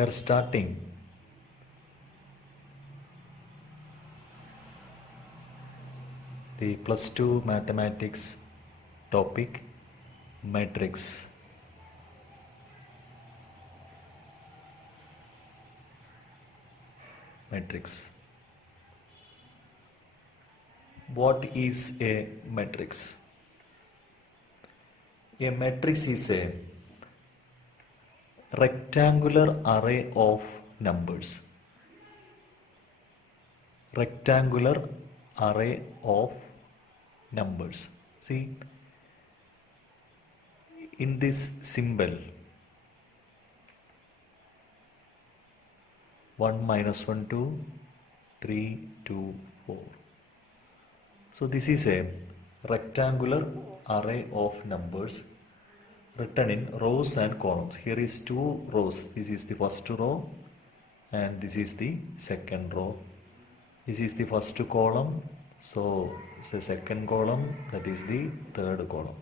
are starting the plus 2 mathematics topic matrix. What is a matrix? A matrix is a rectangular array of numbers. Rectangular array of numbers. See, in this symbol 1 minus 1 2 3 2 4. So this is a rectangular array of numbers written in rows and columns. Here is 2 rows. This is the first row and this is the second row. This is the first column. So it's the second column, that is the third column.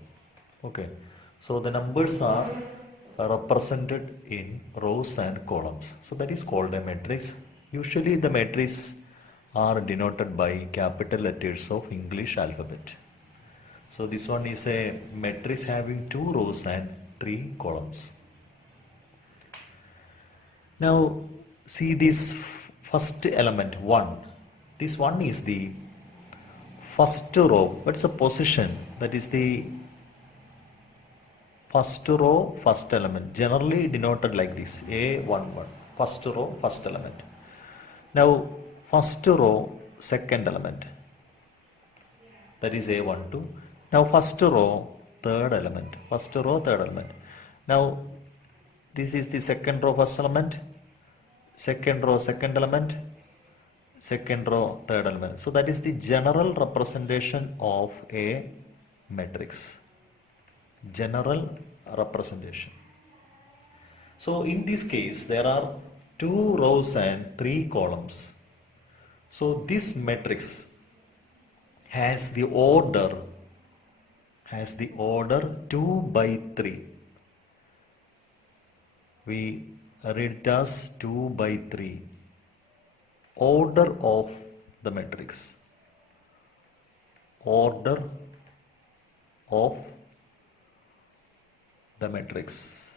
Okay. So the numbers are represented in rows and columns. So that is called a matrix. Usually the matrices are denoted by capital letters of English alphabet. So this one is a matrix having 2 rows and 3 columns. Now see this first element 1. This 1 is the first row. What's the position? That is the first row, first element. Generally denoted like this, A11. First row, first element. Now first row, second element. That is A12. Now first row, third element. First row, third element. Now this is the second row, first element. Second row, second element. Second row, third element. So that is the general representation of a matrix. General representation. So in this case there are 2 rows and 3 columns. So this matrix has the order 2 by 3. We read it as 2 by 3. Order of the matrix. Order of the matrix.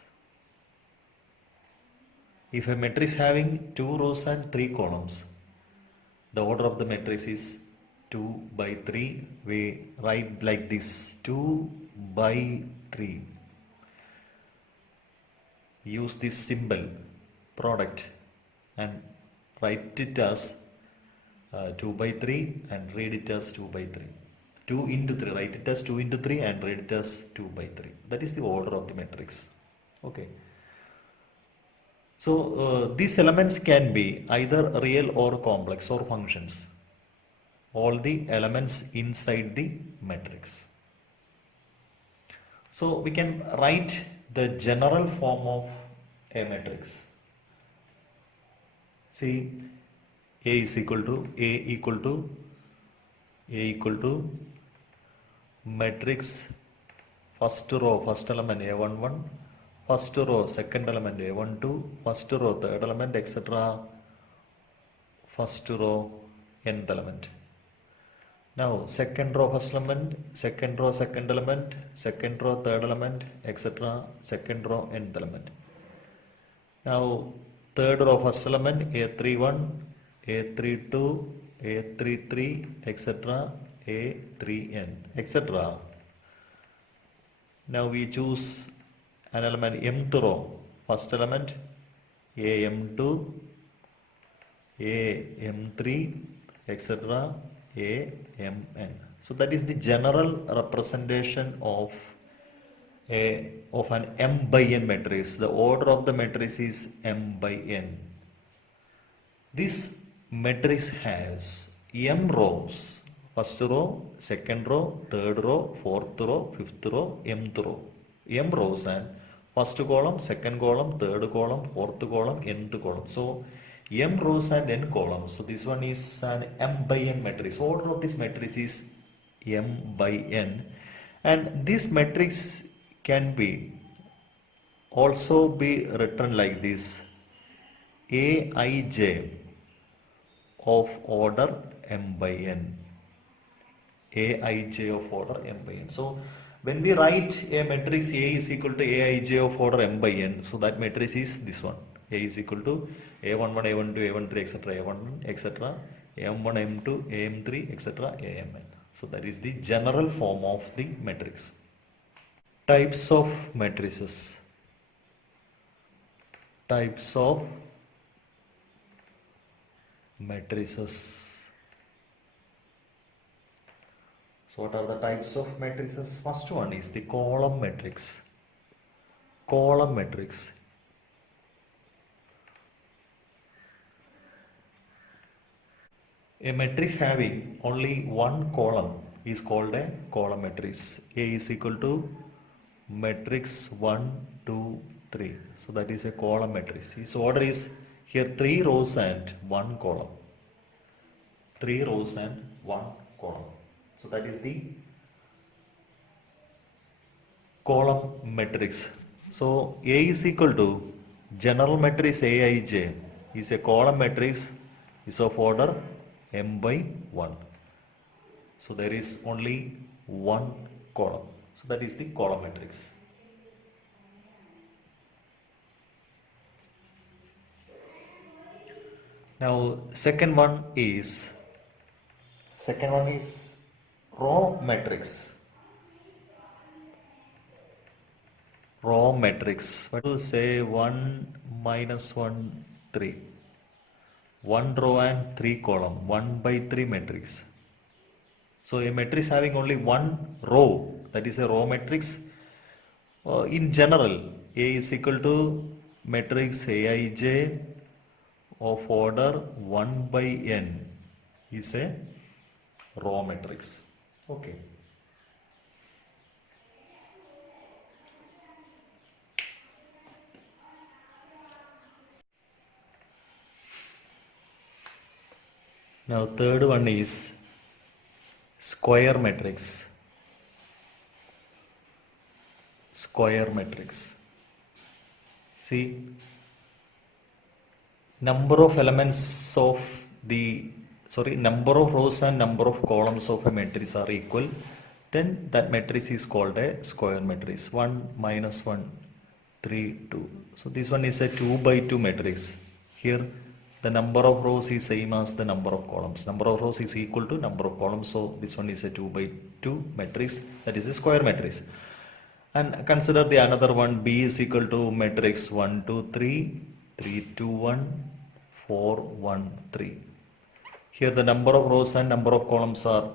If a matrix having 2 rows and 3 columns, the order of the matrix is 2 by 3. We write like this, 2 by 3. Use this symbol, product, and write it as 2 by 3 and read it as 2 by 3. 2 into 3, write it as 2 into 3 and read it as 2 by 3. That is the order of the matrix. Okay. So these elements can be either real or complex or functions. All the elements inside the matrix. So we can write the general form of a matrix. See, A equal to matrix first row, first element A11, first row, second element A12, first row, third element, etc. First row, nth element. Now second row, first element, second row, second element, second row, third element, etc. Second row, nth element. Now third row, first element A31, A32, A33, etc. A3n, etc. Now we choose an element mth row, first element AM2, AM3, etc. AMN. So that is the general representation of an m by n matrix. The order of the matrix is m by n. This matrix has m rows. First row, second row, third row, fourth row, fifth row, mth row. M rows and first column, second column, third column, fourth column, nth column. So m rows and n columns. So this one is an m by n matrix. Order of this matrix is m by n. And this matrix can be also be written like this. Aij of order m by n. Aij of order m by n. So when we write a matrix A is equal to Aij of order m by n, so that matrix is this one. A is equal to A11, A12, A13, etc., A11, etc., M1, M2, AM3, etc., AMN. So that is the general form of the matrix. Types of matrices. Types of matrices. So what are the types of matrices? First one is the column matrix. Column matrix. A matrix having only one column is called a column matrix. A is equal to matrix 1, 2, 3. So that is a column matrix. Its order is here 3 rows and 1 column. 3 rows and 1 column. So that is the column matrix. So A is equal to general matrix Aij is a column matrix, is of order m by 1. So there is only one column. So that is the column matrix. Now second one is row matrix. Row matrix. What to say 1 minus 1 3. 1 row and 3 column, 1 by 3 matrix. So a matrix having only one row, that is a row matrix. In general, A is equal to matrix Aij of order 1 by n is a row matrix. Okay. Now third one is square matrix. Square matrix. See, number of elements of number of rows and number of columns of a matrix are equal, then that matrix is called a square matrix. 1 minus 1 3 2. So this one is a 2 by 2 matrix. Here the number of rows is same as the number of columns. Number of rows is equal to number of columns. So this one is a 2 by 2 matrix. That is a square matrix. And consider the another one. B is equal to matrix 1 2 3 3 2 1 4 1 3. Here the number of rows and number of columns are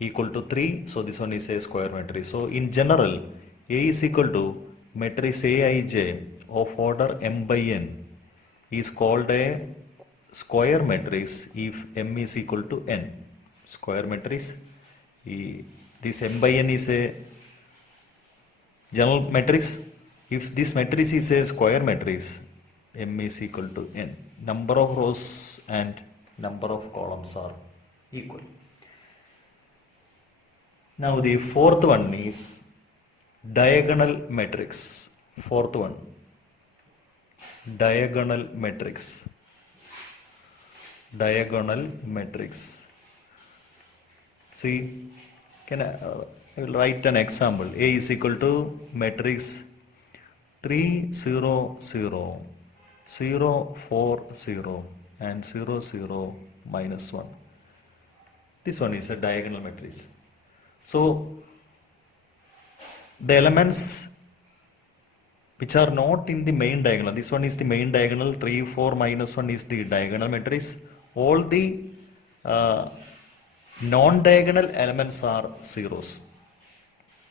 equal to 3. So this one is a square matrix. So in general, A is equal to matrix Aij of order m by n is called a square matrix if m is equal to n. Square matrix. This m by n is a general matrix. If this matrix is a square matrix, m is equal to n. Number of rows and number of columns are equal. Now the fourth one is diagonal matrix. Fourth one, diagonal matrix. Diagonal matrix. See, I will write an example. A is equal to matrix 3 0 0 0 4 0 and 0 0 minus 1. This one is a diagonal matrix. So the elements which are not in the main diagonal, this one is the main diagonal, 3 4 minus 1 is the diagonal matrix. All the non-diagonal elements are zeros.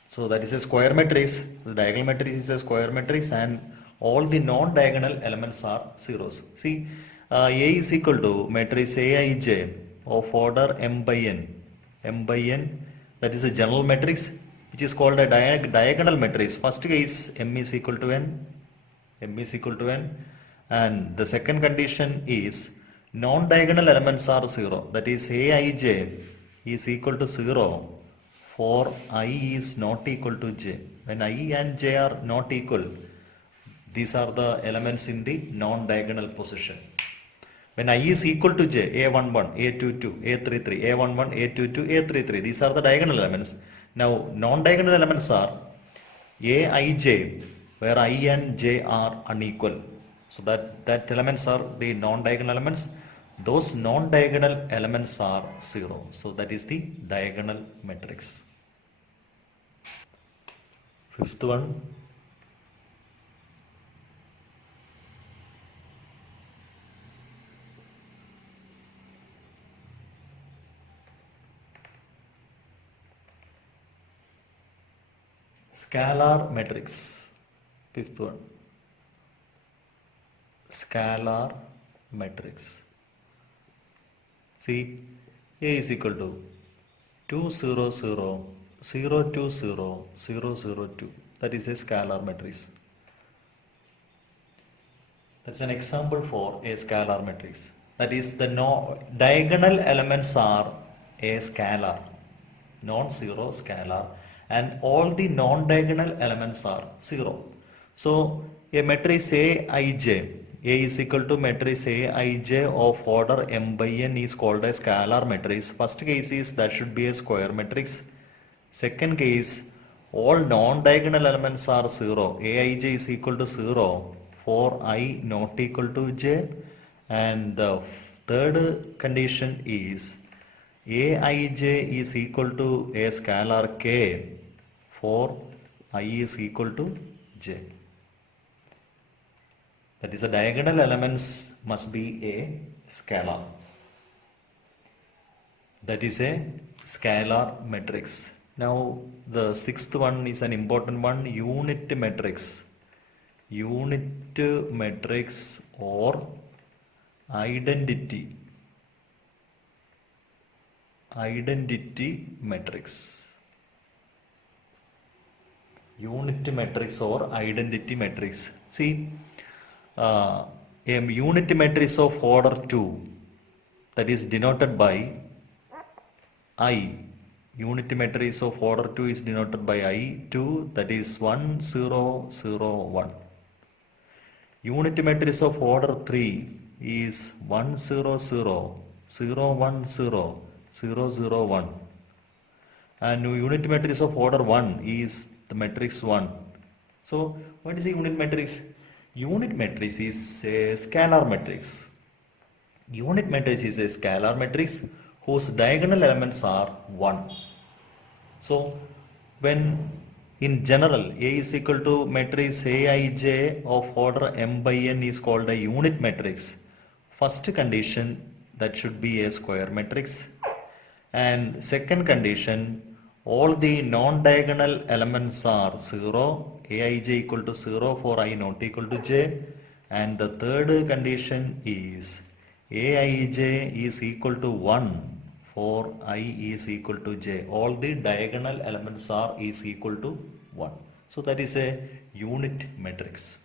So that is a square matrix. The diagonal matrix is a square matrix and all the non-diagonal elements are zeros. See, A is equal to matrix Aij of order m by n. M by n, that is a general matrix which is called a diagonal matrix. First case m is equal to n. M is equal to n. And the second condition is non-diagonal elements are 0. That is Aij is equal to 0 for I is not equal to j. When I and j are not equal, these are the elements in the non-diagonal position. When I is equal to j, a11, a22, a33, a11, a22, a33, these are the diagonal elements. Now non-diagonal elements are aij, where I and j are unequal. So that elements are the non-diagonal elements. Those non-diagonal elements are 0. So that is the diagonal matrix. Fifth one, scalar matrix. Fifth one, scalar matrix. See, A is equal to 2 0 0 0 2 0 0 0 2. That is a scalar matrix. That's an example for a scalar matrix. That is, the diagonal elements are a scalar, non-zero scalar, and all the non-diagonal elements are 0. So a matrix Aij, A is equal to matrix Aij of order m by n is called a scalar matrix. First case is that should be a square matrix. Second case, all non-diagonal elements are 0. Aij is equal to 0 for I not equal to j. And the third condition is Aij is equal to a scalar k for I is equal to j. That is, the diagonal elements must be a scalar. That is a scalar matrix. Now the sixth one is an important one, unit matrix. Unit matrix or identity matrix. Unit matrix or identity matrix. See, a unit matrix of order 2, that is denoted by I. Unit matrix of order 2 is denoted by I2, that is 1 0 0 1. Unit matrix of order 3 is 1 0 0 0 1 0 0 0 1. And unit matrix of order 1 is the matrix 1. So what is a unit matrix? Unit matrix is a scalar matrix. Unit matrix is a scalar matrix whose diagonal elements are 1. So when in general A is equal to matrix Aij of order m by n is called a unit matrix, first condition, that should be a square matrix. And second condition, all the non-diagonal elements are 0, Aij equal to 0 for I not equal to j. And the third condition is Aij is equal to 1 for I is equal to j. All the diagonal elements are is equal to 1. So that is a unit matrix.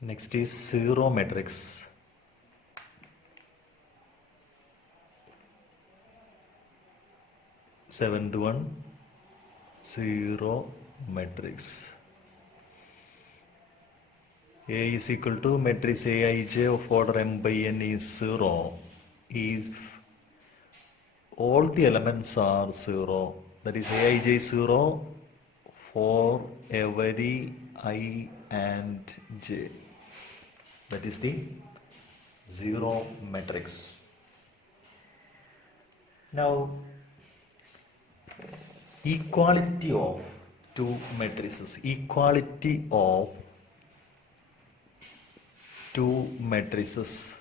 Next is zero matrix. Seventh one, zero matrix. A is equal to matrix Aij of order m by n is 0 if all the elements are 0. That is, Aij is 0 for every I and j. That is the zero matrix. Now, equality of two matrices. Equality of two matrices.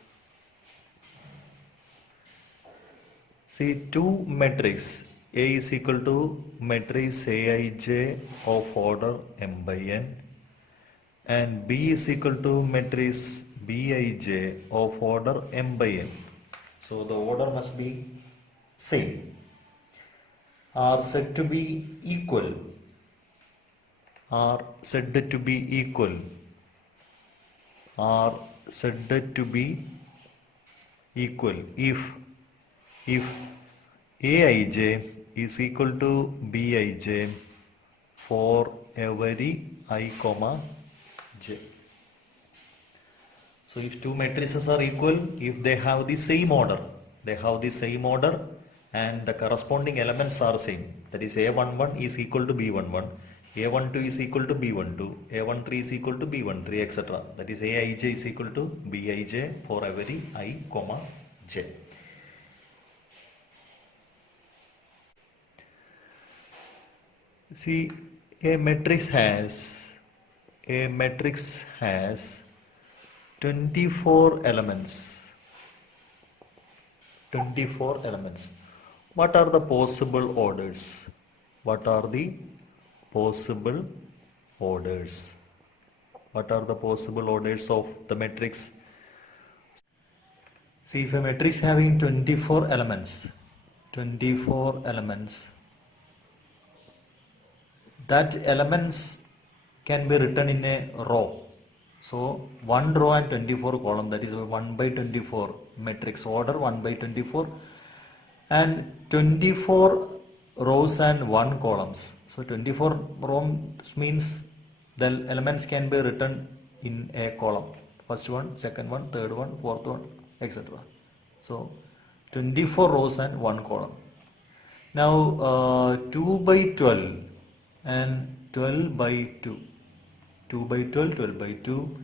See, two matrix A is equal to matrix Aij of order m by n, and B is equal to matrix Bij of order m by n. So the order must be same. Are said to be equal. Are said to be equal. Are said to be equal if Aij is equal to Bij for every I comma j. So if two matrices are equal, if they have the same order, and the corresponding elements are same, that is A11 is equal to B11, A12 is equal to B12, A13 is equal to B13, etc. That is Aij is equal to Bij for every I, comma j. See, a matrix has 24 elements. 24 elements. What are the possible orders? What are the possible orders? What are the possible orders of the matrix? See, if a matrix having 24 elements, that elements can be written in a row. So 1 row and 24 column, that is 1 by 24 matrix order, 1 by 24, and 24 rows and 1 columns. So 24 rows means the elements can be written in a column. First one, second one, third one, fourth one, etc. So 24 rows and 1 column. Now 2 by 12 and 12 by 2. 2 by 12, 12 by 2,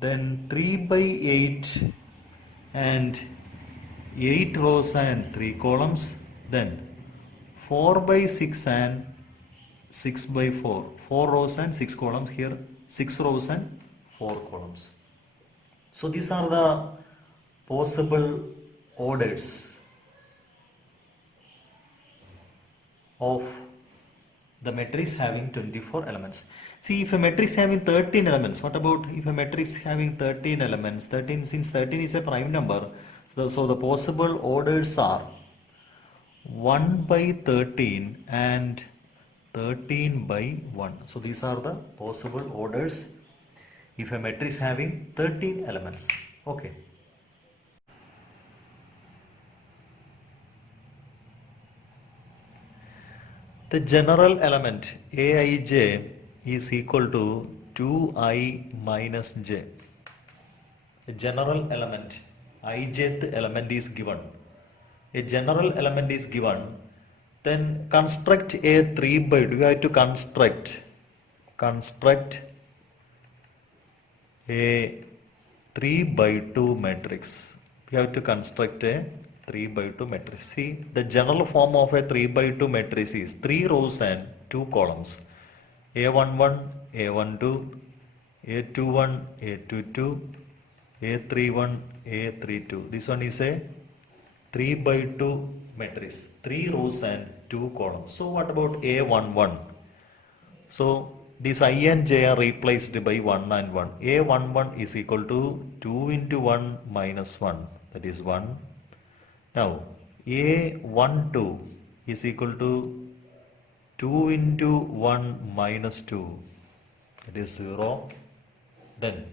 then 3 by 8 and 8 rows and 3 columns, then 4 by 6 and 6 by 4, 4 rows and 6 columns, here 6 rows and 4 columns. So these are the possible orders of the matrix having 24 elements. See, if a matrix having 13 elements, what about if a matrix having 13 elements? 13, since 13 is a prime number, so the possible orders are 1 by 13 and 13 by 1. So these are the possible orders if a matrix having 13 elements. Okay. The general element Aij is equal to 2i minus j. A general element, ijth element is given. A general element is given, then construct a 3 by 2. You have to construct a 3 by 2 matrix. You have to construct a 3 by 2 matrix. See, the general form of a 3 by 2 matrix is 3 rows and 2 columns. A11, A12, A21, A22, A31, A32. This one is a 3 by 2 matrix. 3 rows and 2 columns. So what about A11? So these I and j are replaced by 1 and 1. A11 is equal to 2 into 1 minus 1. That is 1. Now A12 is equal to 2 into 1 minus 2. That is 0. Then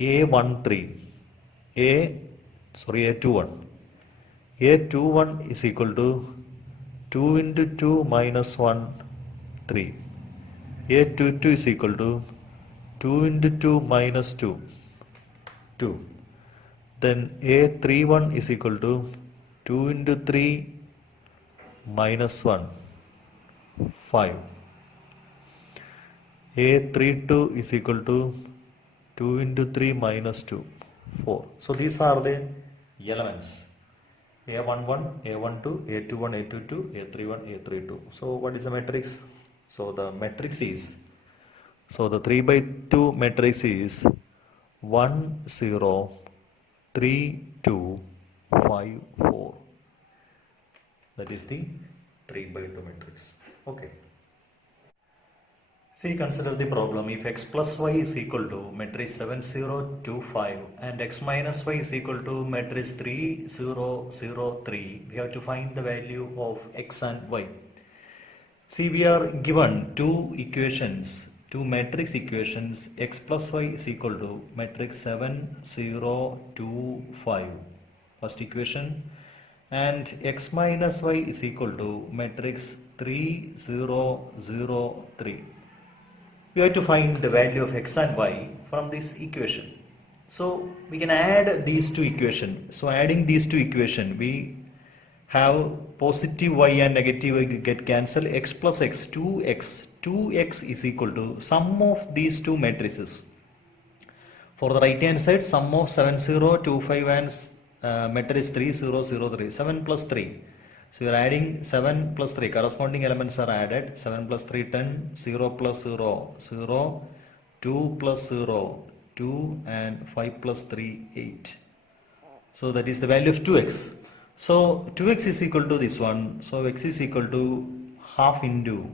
A21 is equal to 2 into 2 minus 1, 3. A22 is equal to 2 into 2 minus 2, 2. Then A31 is equal to 2 into 3 minus 1, 5. A32 is equal to 2 into 3 minus 2, 4. So these are the elements. A11, A12, A21, A22, A31, A32. So what is the matrix? So the matrix is, so the 3 by 2 matrix is 1, 0, 3, 2, 5, 4. That is the 3 by 2 matrix. Okay. See, consider the problem. If x plus y is equal to matrix 7, 0, 2, 5 and x minus y is equal to matrix 3, 0, 0, 3, we have to find the value of x and y. See, we are given two equations, two matrix equations. X plus y is equal to matrix 7, 0, 2, 5. First equation. And x minus y is equal to matrix 3, 0, 0, 3. we have to find the value of x and y from this equation. So we can add these two equations. So adding these two equations, we have positive y and negative y get cancelled. X plus x, 2x. 2x is equal to sum of these two matrices. For the right hand side, sum of 7, 0, 2, 5 and matrix 3, 0, 0, 3. 7 plus 3. So you are adding 7 plus 3. Corresponding elements are added. 7 plus 3, 10. 0 plus 0, 0. 2 plus 0, 2 and 5 plus 3, 8. So that is the value of 2x. So 2x is equal to this one. So x is equal to half into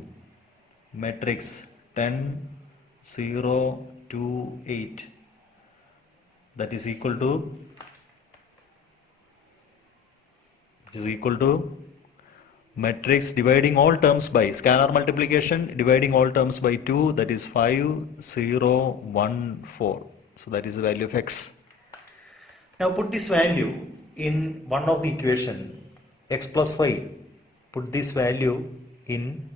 matrix 10, 0, 2, 8. That is equal to matrix dividing all terms by scalar multiplication, dividing all terms by 2, that is 5, 0, 1, 4. So that is the value of x. Now put this value in one of the equation, x plus y. Put this value in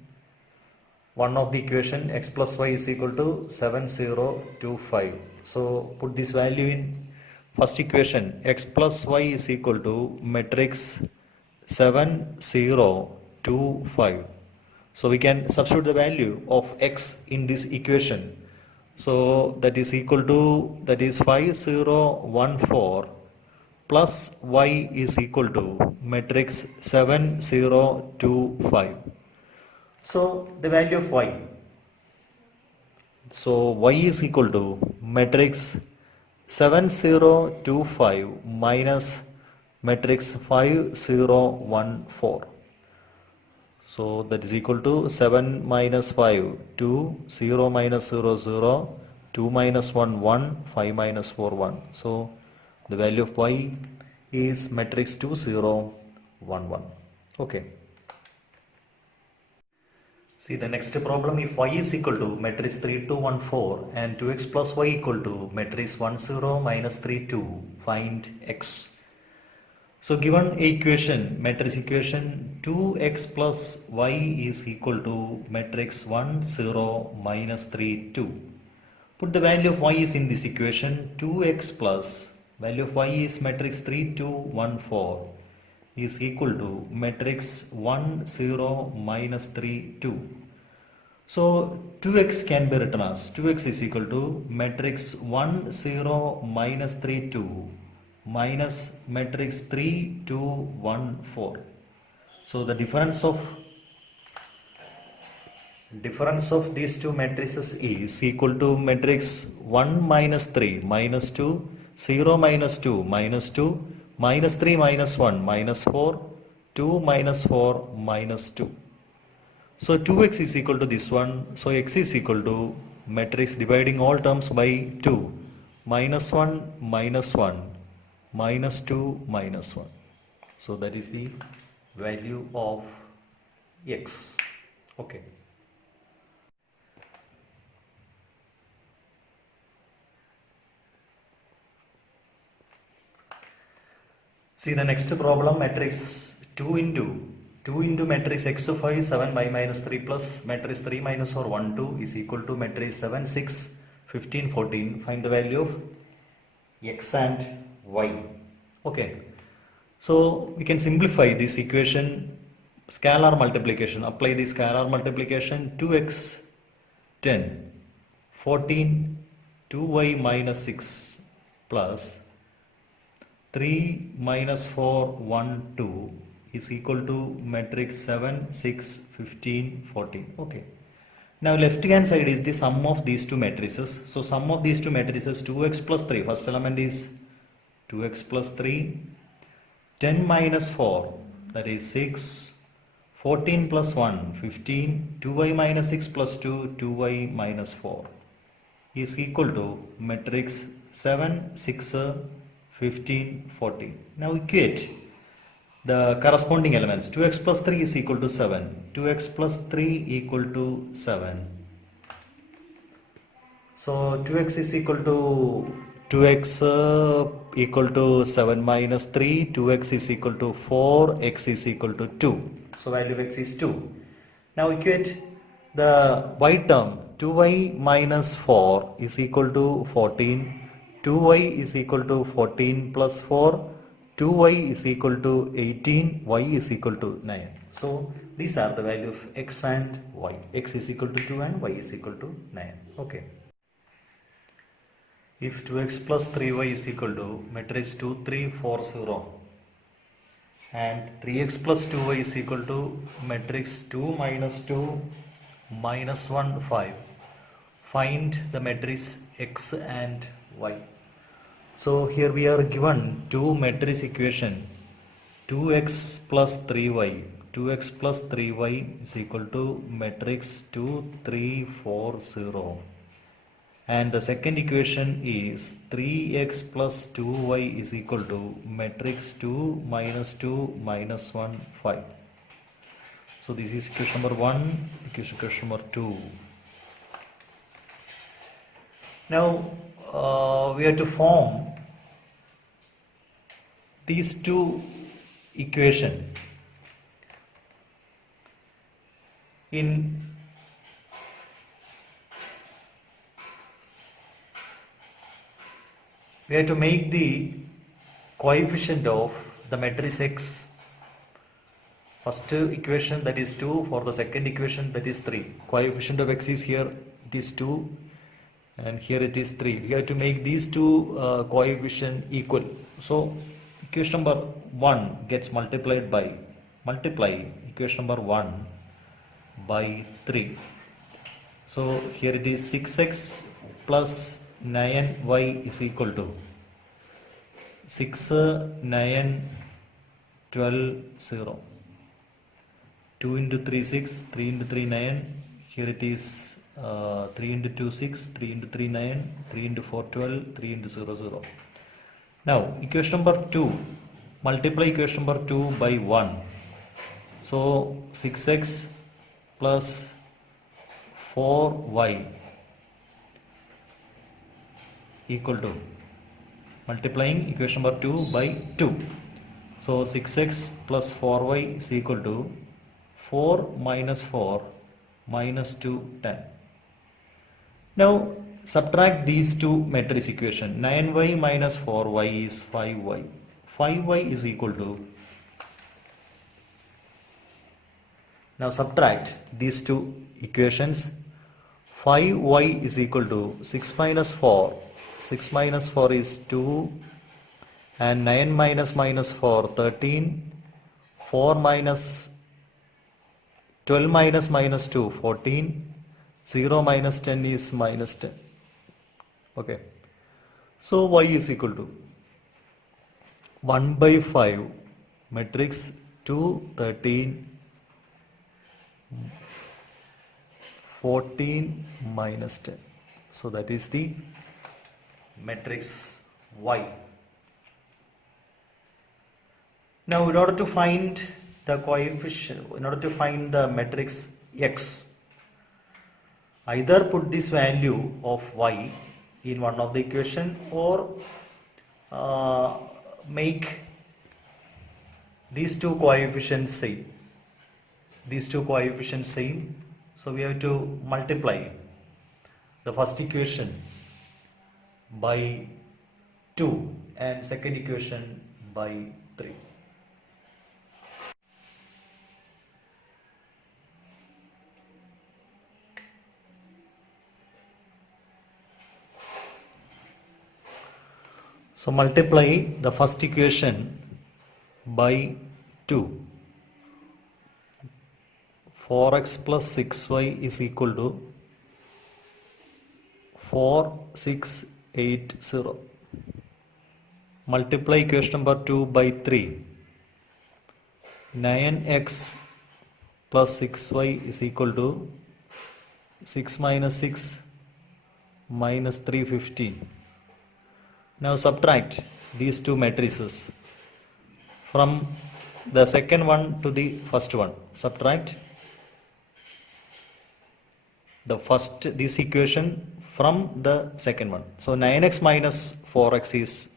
one of the equation, x plus y is equal to 7, 0, 2, 5. So put this value in first equation, x plus y is equal to matrix 7, 0, 2, 5. So we can substitute the value of x in this equation. So that is equal to, that is 5, 0, 1, 4 plus y is equal to matrix 7, 0, 2, 5. So the value of y. So y is equal to matrix 7, 0, 2, 5 minus matrix 5, 0, 1, 4. So that is equal to 7 minus 5, 2, 0 minus 0, 0, 2 minus 1, 1, 5 minus 4, 1. So the value of y is matrix 2, 0, 1, 1. Okay. See the next problem, if y is equal to matrix 3, 2, 1, 4 and 2x plus y equal to matrix 1, 0, minus 3, 2, find x. So given equation, matrix equation 2x plus y is equal to matrix 1, 0, minus 3, 2. Put the value of y is in this equation, 2x plus value of y is matrix 3, 2, 1, 4 is equal to matrix 1, 0, minus 3, 2. So 2x can be written as 2x is equal to matrix 1, 0, minus 3, 2 minus matrix 3, 2, 1, 4. So the difference of these two matrices is equal to matrix 1 minus 3 minus 2, 0 minus 2 minus 2, minus 3 minus 1 minus 4, 2 minus 4 minus 2. So 2x is equal to this one. So x is equal to matrix dividing all terms by 2, minus 1 minus 1 minus 2 minus 1. So that is the value of x. Okay. See the next problem, matrix 2 into matrix x of 5, 7 y minus 3 plus matrix 3 minus 4, 1, 2 is equal to matrix 7, 6, 15, 14. Find the value of x and y. Okay. So we can simplify this equation, scalar multiplication. Apply the scalar multiplication, 2x 10, 14, 2y minus 6 plus 3 minus 4, 1, 2 is equal to matrix 7, 6, 15, 14. Okay. Now left hand side is the sum of these two matrices. So sum of these two matrices, 2x plus 3. First element is 2x plus 3. 10 minus 4, that is 6. 14 plus 1, 15. 2y minus 6 plus 2, 2y minus 4 is equal to matrix 7, 6, 15, 14. Now equate the corresponding elements. 2x plus 3 is equal to 7. 2x plus 3 equal to 7. So 2x is equal to 2x equal to 7 minus 3. 2x is equal to 4. X is equal to 2. So value of x is 2. Now equate the y term 2y minus 4 is equal to 14, 2y is equal to 14 plus 4, 2y is equal to 18, y is equal to 9. So these are the value of x and y. X is equal to 2 and y is equal to 9. Okay. If 2x plus 3y is equal to matrix 2, 3, 4, 0 and 3x plus 2y is equal to matrix 2 minus 2 minus 1 5, find the matrix x and y. So here we are given two matrix equation 2x plus 3y, 2x plus 3y is equal to matrix 2 3 4 0, and the second equation is 3x plus 2y is equal to matrix 2 minus 2 minus 1 5. So this is equation number 1, equation number 2. Now we have to form these two equations in we have to make the coefficient of the matrix x. First equation, that is 2, for the second equation, that is 3. Coefficient of x is here, it is 2 and here it is 3. We have to make these two coefficient equal. So equation number 1 gets multiplied by, multiply equation number 1 by 3. So here it is 6x plus 9y is equal to 6, 9, 12, 0. 2 into 3 6, 3 into 3 9, here it is 3 into 2 6, 3 into 3 9, 3 into 4 12, 3 into 0 0. Now equation number 2, multiply equation number 2 by 1. So 6x plus 4y equal to, multiplying equation number 2 by 2. So 6x plus 4y is equal to 4 minus 4 minus 2 10. Now subtract these two matrix equation. 9y minus 4y is 5y. 5y is equal to, now subtract these two equations. 5y is equal to 6 minus 4. 6 minus 4 is 2 and 9 minus minus 4 13. 4 minus 12 minus minus 2 14. 0 minus 10 is minus 10. Okay. So y is equal to 1 by 5 matrix 2 13 14 minus 10. So that is the matrix y. Now in order to find the coefficient, in order to find the matrix x, either put this value of y in one of the equation or make these two coefficients same. These two coefficients same. So we have to multiply the first equation by 2 and second equation by 3. So multiply the first equation by 2. 4x plus 6y is equal to 4, 6, 8, 0. Multiply equation number 2 by 3. 9x plus 6y is equal to 6 minus 6 minus 3 15. Now subtract these two matrices from the second one to the first one. Subtract the first, this equation from the second one. So 9x minus 4x is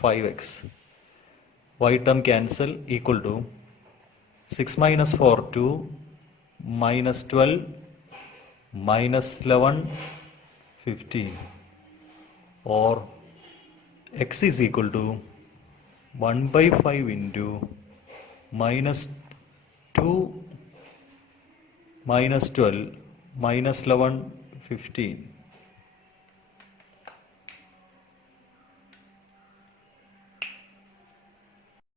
5x. Y term cancel, equal to 6 minus 4 2 minus 12 minus 11 15, or x is equal to 1 by 5 into minus 2 minus 12 minus 11 15.